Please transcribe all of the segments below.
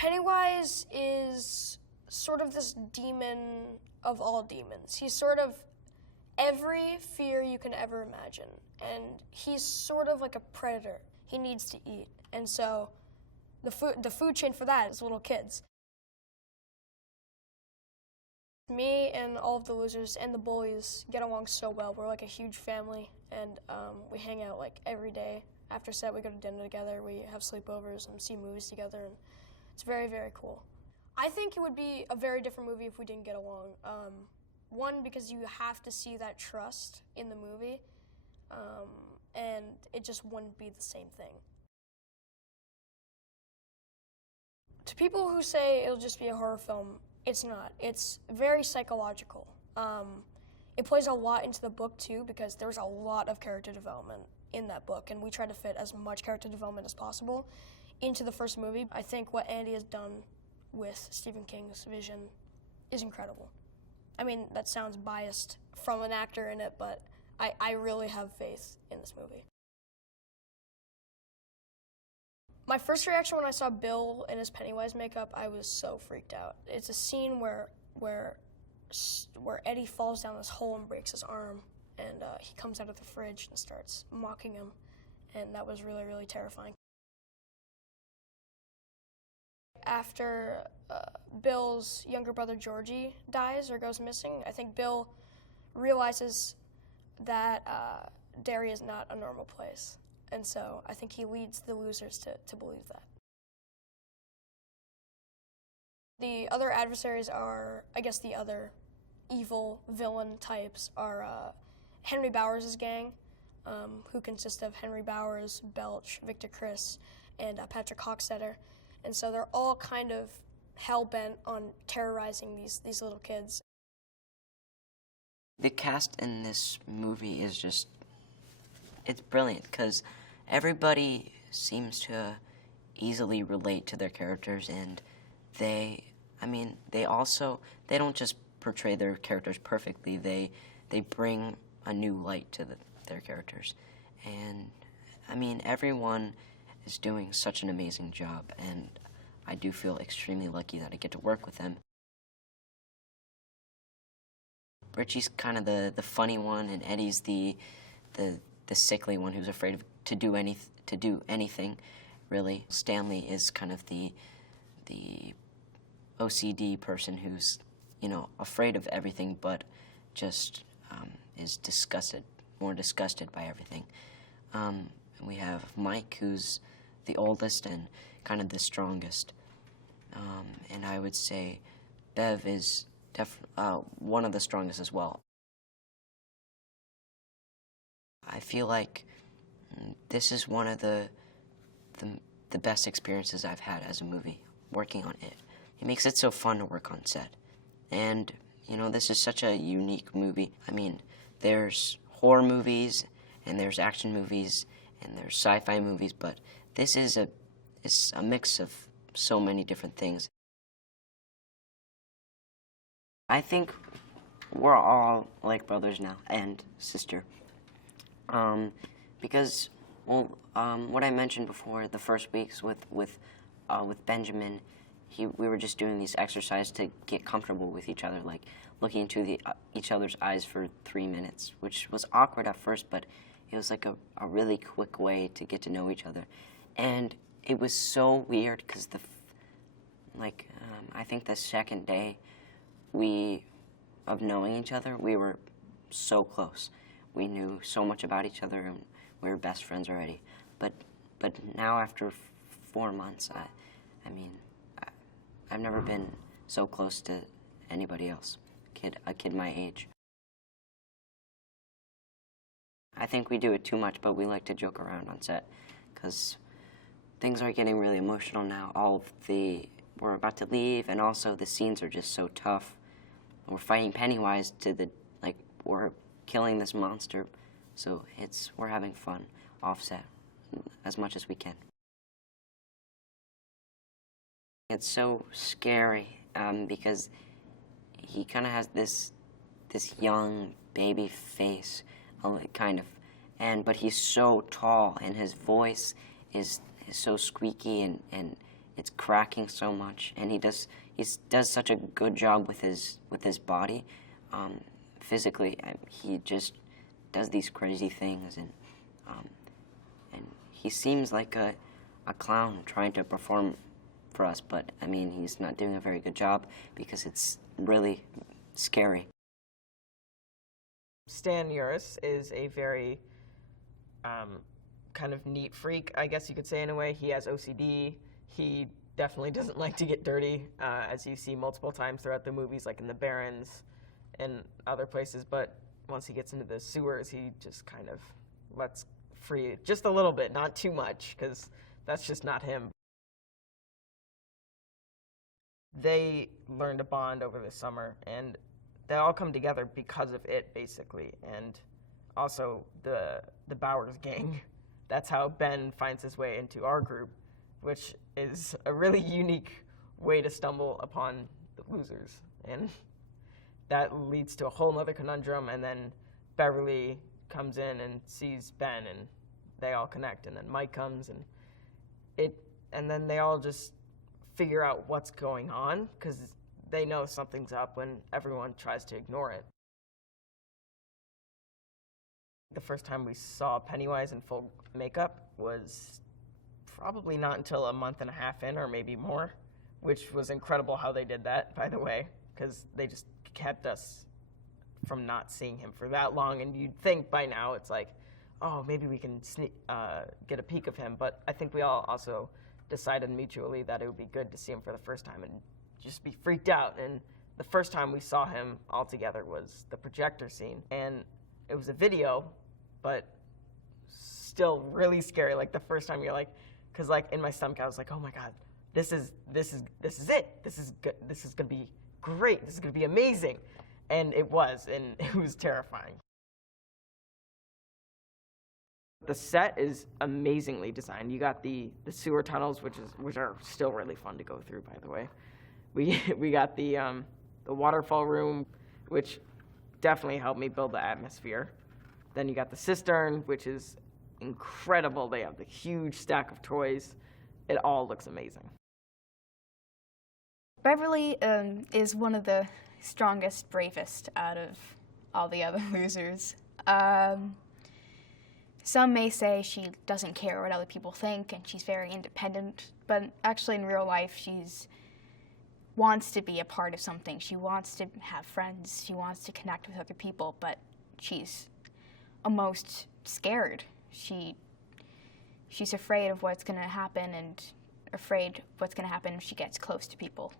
Pennywise is sort of this demon of all demons. He's sort of every fear you can ever imagine. And he's sort of like a predator. He needs to eat. And so the food chain for that is little kids. Me and all of the losers and the bullies get along so well. We're like a huge family, and we hang out like every day. After set, we go to dinner together, we have sleepovers and see movies together, and it's very, very cool. I think it would be a very different movie if we didn't get along. One, because you have to see that trust in the movie, and it just wouldn't be the same thing. To people who say it'll just be a horror film, it's not. It's very psychological. It plays a lot into the book too, because there's a lot of character development in that book, and we try to fit as much character development as possible into the first movie. I think what Andy has done with Stephen King's vision is incredible. I mean, that sounds biased from an actor in it, but I really have faith in this movie. My first reaction when I saw Bill in his Pennywise makeup, I was so freaked out. It's a scene where Eddie falls down this hole and breaks his arm, and he comes out of the fridge and starts mocking him, and that was really, really terrifying. After Bill's younger brother Georgie dies or goes missing, I think Bill realizes that Derry is not a normal place. And so I think he leads the losers to believe that. The other adversaries are, I guess the other evil villain types are Henry Bowers' gang, who consist of Henry Bowers, Belch, Victor Criss, and Patrick Hockstetter. And so they're all kind of hell-bent on terrorizing these little kids. The cast in this movie is just, it's brilliant, because everybody seems to easily relate to their characters, and they don't just portray their characters perfectly, they bring a new light to their characters. And I mean, everyone is doing such an amazing job, and I do feel extremely lucky that I get to work with them. Richie's kind of the funny one, and Eddie's the sickly one who's afraid to do anything, really. Stanley is kind of the OCD person who's, afraid of everything, but just is more disgusted by everything. And we have Mike, who's the oldest and kind of the strongest. And I would say Bev is one of the strongest as well. I feel like this is one of the best experiences I've had as a movie, working on it. It makes it so fun to work on set. And, this is such a unique movie. I mean, there's horror movies, and there's action movies, and there's sci-fi movies, but this is a mix of so many different things. I think we're all like brothers now, and sister. Because, what I mentioned before, the first weeks with Benjamin, we were just doing these exercises to get comfortable with each other, like looking into each other's eyes for 3 minutes, which was awkward at first, but it was like a really quick way to get to know each other. And it was so weird because I think the second day of knowing each other, we were so close. We knew so much about each other, and we were best friends already. But now after 4 months, I've never been so close to anybody else, a kid my age. I think we do it too much, but we like to joke around on set, because things are getting really emotional now. We're about to leave, and also the scenes are just so tough. We're fighting Pennywise we're killing this monster, so we're having fun off set as much as we can. It's so scary because he kind of has this young baby face, but he's so tall, and his voice is so squeaky and it's cracking so much, and he does such a good job with his body. Physically, he just does these crazy things, and he seems like a clown trying to perform for us, but I mean, he's not doing a very good job because it's really scary. Stan Uris is a very kind of neat freak, I guess you could say, in a way. He has OCD. He definitely doesn't like to get dirty, as you see multiple times throughout the movies, like in the Barrens and other places. But once he gets into the sewers, he just kind of lets free just a little bit, not too much, because that's just not him. They learn to bond over the summer, and they all come together because of it, basically, and also the Bowers gang. That's how Ben finds his way into our group, which is a really unique way to stumble upon the losers. And that leads to a whole other conundrum, and then Beverly comes in and sees Ben, and they all connect, and then Mike comes, and then they all just figure out what's going on, because they know something's up when everyone tries to ignore it. The first time we saw Pennywise in full makeup was probably not until a month and a half in, or maybe more, which was incredible how they did that, by the way, because they just kept us from not seeing him for that long, and you'd think by now it's like, oh, maybe we can get a peek of him, but I think we all also decided mutually that it would be good to see him for the first time and just be freaked out. And the first time we saw him all together was the projector scene, and it was a video, but still really scary. Like the first time you're like, because like in my stomach I was like, oh my God, this is it. This is good. This is gonna be great. This is gonna be amazing, and it was, and it was terrifying. The set is amazingly designed. You got the sewer tunnels, which are still really fun to go through, by the way. We got the waterfall room, which definitely helped me build the atmosphere. Then you got the cistern, which is incredible. They have the huge stack of toys. It all looks amazing. Beverly is one of the strongest, bravest out of all the other losers. Some may say she doesn't care what other people think and she's very independent, but actually in real life she's wants to be a part of something. She wants to have friends. She wants to connect with other people, but she's almost scared. She's afraid of what's going to happen and afraid what's going to happen if she gets close to people.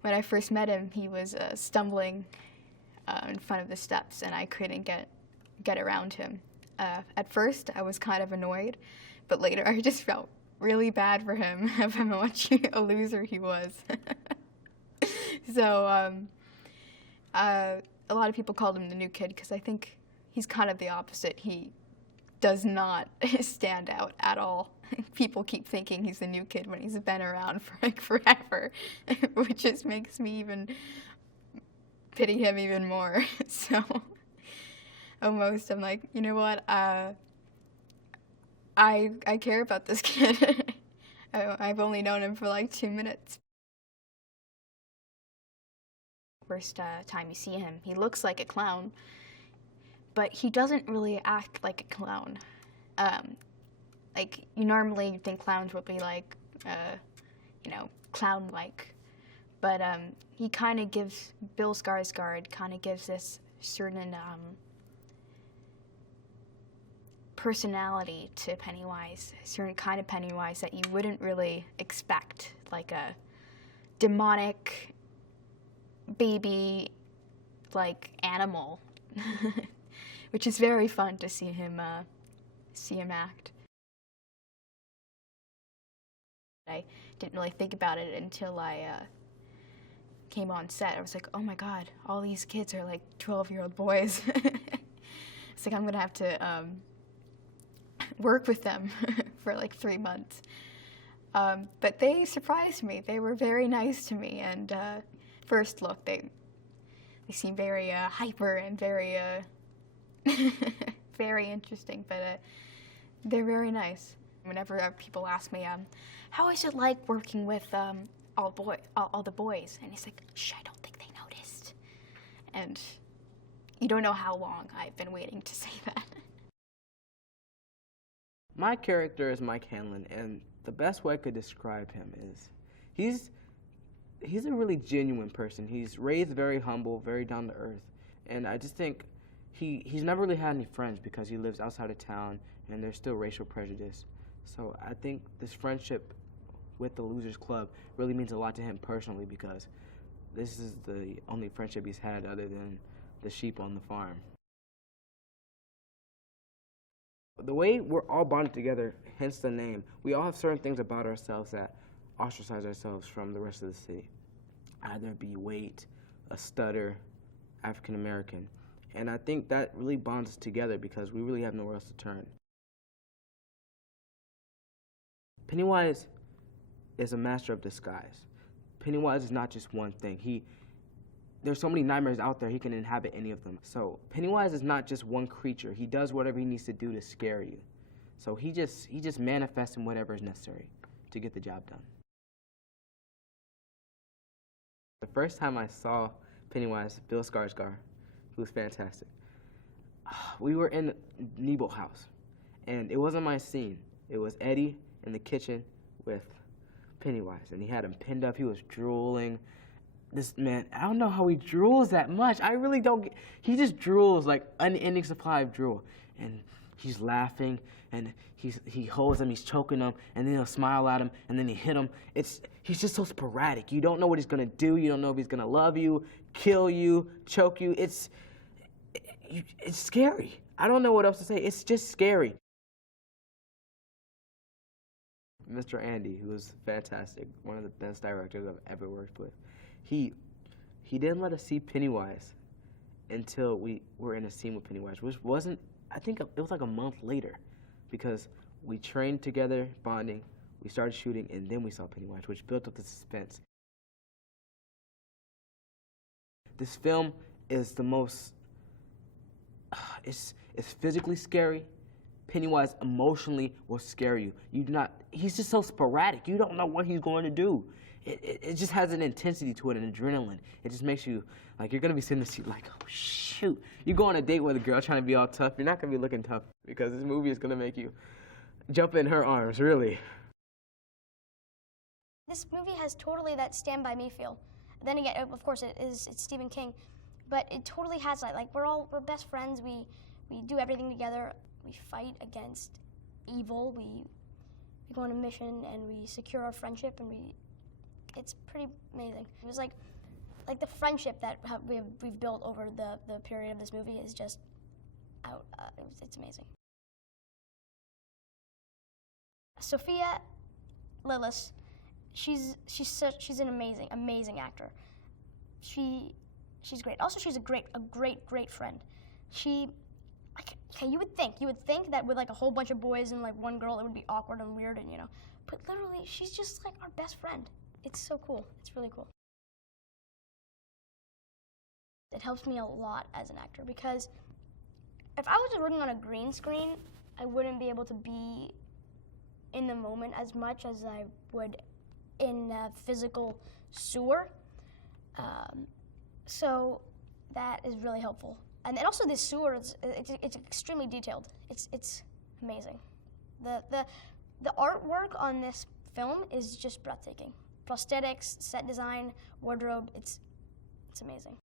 When I first met him, he was stumbling in front of the steps, and I couldn't get around him. At first, I was kind of annoyed, but later I just felt really bad for him of how much a loser he was. So a lot of people called him the new kid because I think he's kind of the opposite. He does not stand out at all. People keep thinking he's the new kid when he's been around for like forever, which just makes me even pity him even more. So almost I'm like, you know what, I care about this kid. I've only known him for like 2 minutes. First time you see him, he looks like a clown, but he doesn't really act like a clown. Like, you normally think clowns would be like, clown-like. But he kind of gives, Bill Skarsgård kind of gives this certain personality to Pennywise, a certain kind of Pennywise that you wouldn't really expect, like a demonic baby, like, animal, which is very fun to see him act. I didn't really think about it until I came on set. I was like, oh my God, all these kids are like 12-year-old boys. It's like I'm gonna have to work with them for like 3 months. But they surprised me. They were very nice to me, and first look, they seem very hyper and very very interesting, but they're very nice. Whenever people ask me, how is it like working with all the boys? And he's like, shh, I don't think they noticed. And you don't know how long I've been waiting to say that. My character is Mike Hanlon, and the best way I could describe him is he's a really genuine person. He's raised very humble, very down to earth, and I just think he's never really had any friends because he lives outside of town and there's still racial prejudice. So I think this friendship with the Losers Club really means a lot to him personally because this is the only friendship he's had other than the sheep on the farm. The way we're all bonded together, hence the name, we all have certain things about ourselves that ostracize ourselves from the rest of the city. Either be weight, a stutter, African American. And I think that really bonds us together because we really have nowhere else to turn. Pennywise is a master of disguise. Pennywise is not just one thing. There's so many nightmares out there, he can inhabit any of them. So Pennywise is not just one creature. He does whatever he needs to do to scare you. So he just manifests in whatever is necessary to get the job done. The first time I saw Pennywise, Bill Skarsgård, who was fantastic, we were in Nebo's house, and it wasn't my scene. It was Eddie in the kitchen with Pennywise, and he had him pinned up. He was drooling. This man, I don't know how he drools that much. I really don't get, he just drools like unending supply of drool. And he's laughing, and he holds him, he's choking him, and then he'll smile at him, and then he hit him. He's just so sporadic. You don't know what he's gonna do. You don't know if he's gonna love you, kill you, choke you. It's scary. I don't know what else to say. It's just scary. Mr. Andy, who was fantastic, one of the best directors I've ever worked with, he didn't let us see Pennywise until we were in a scene with Pennywise, which wasn't, I think it was like a month later, because we trained together, bonding, we started shooting, and then we saw Pennywise, which built up the suspense. This film is the most, it's physically scary. Pennywise emotionally will scare you. He's just so sporadic. You don't know what he's going to do. It just has an intensity to it, an adrenaline. It just makes you, like, you're gonna be sitting in the seat like, oh shoot. You go on a date with a girl trying to be all tough, you're not gonna be looking tough because this movie is gonna make you jump in her arms, really. This movie has totally that Stand By Me feel. Then again, of course, it's Stephen King, but it totally has that. Like, we're best friends. We do everything together. We fight against evil. We go on a mission and we secure our friendship, and it's pretty amazing. It was like the friendship that we've built over the period of this movie is just out. It's amazing. Sophia Lillis, she's an amazing actor. She's great. Also, she's a great friend. You would think that with like a whole bunch of boys and like one girl, it would be awkward and weird, and but literally, she's just like our best friend. It's so cool. It's really cool. It helps me a lot as an actor because if I was just working on a green screen, I wouldn't be able to be in the moment as much as I would in a physical sewer. So that is really helpful. And also this sewer, it's extremely detailed. It's amazing. The artwork on this film is just breathtaking. Prosthetics, set design, wardrobe, it's amazing.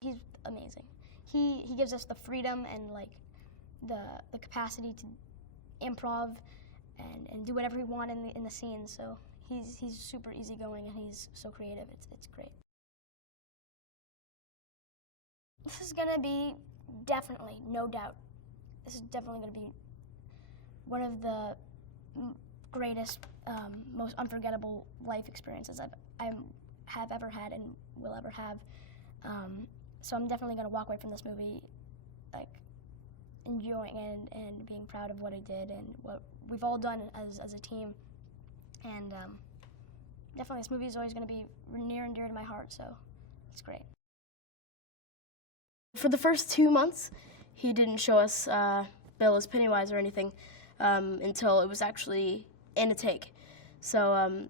He's amazing. He gives us the freedom and like the capacity to improv and do whatever we want in the scene. So he's super easygoing and he's so creative. It's great. This is gonna be definitely, no doubt, this is definitely gonna be one of the greatest, most unforgettable life experiences I have ever had and will ever have. So I'm definitely gonna walk away from this movie like enjoying and being proud of what I did and what we've all done as a team. And definitely this movie is always gonna be near and dear to my heart, so it's great. For the first 2 months, he didn't show us Bill as Pennywise or anything until it was actually in a take. So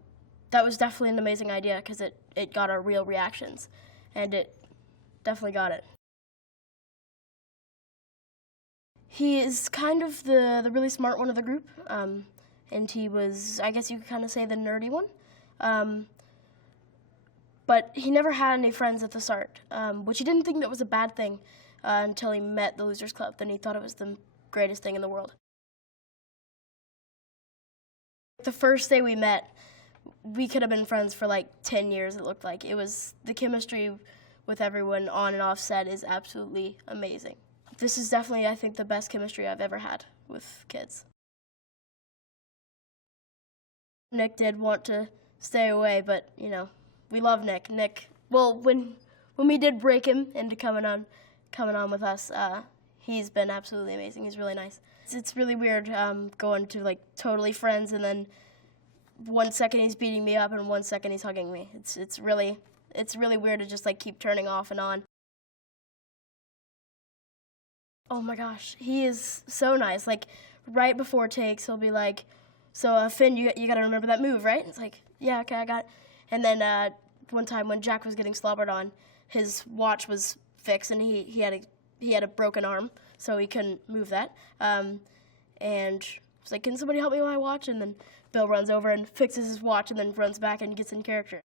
that was definitely an amazing idea because it got our real reactions, and it definitely got it. He is kind of the really smart one of the group, and he was, I guess you could kind of say, the nerdy one. But he never had any friends at the start, which he didn't think that was a bad thing until he met the Losers Club. Then he thought it was the greatest thing in the world. The first day we met, we could have been friends for like 10 years, it looked like. It was, the chemistry with everyone on and off set is absolutely amazing. This is definitely, I think, the best chemistry I've ever had with kids. Nick did want to stay away, but, you know, we love Nick. Well, when we did break him into coming on with us, he's been absolutely amazing. He's really nice. It's really weird going to like totally friends, and then 1 second he's beating me up and 1 second he's hugging me. It's really weird to just like keep turning off and on. Oh my gosh, he is so nice. Like right before takes, he'll be like, "So Finn, you got to remember that move, right?" It's like, "Yeah, okay, I got it." And then one time when Jack was getting slobbered on, his watch was fixed and he had a broken arm, so he couldn't move that. And I was like, "Can somebody help me with my watch?" And then Bill runs over and fixes his watch and then runs back and gets in character.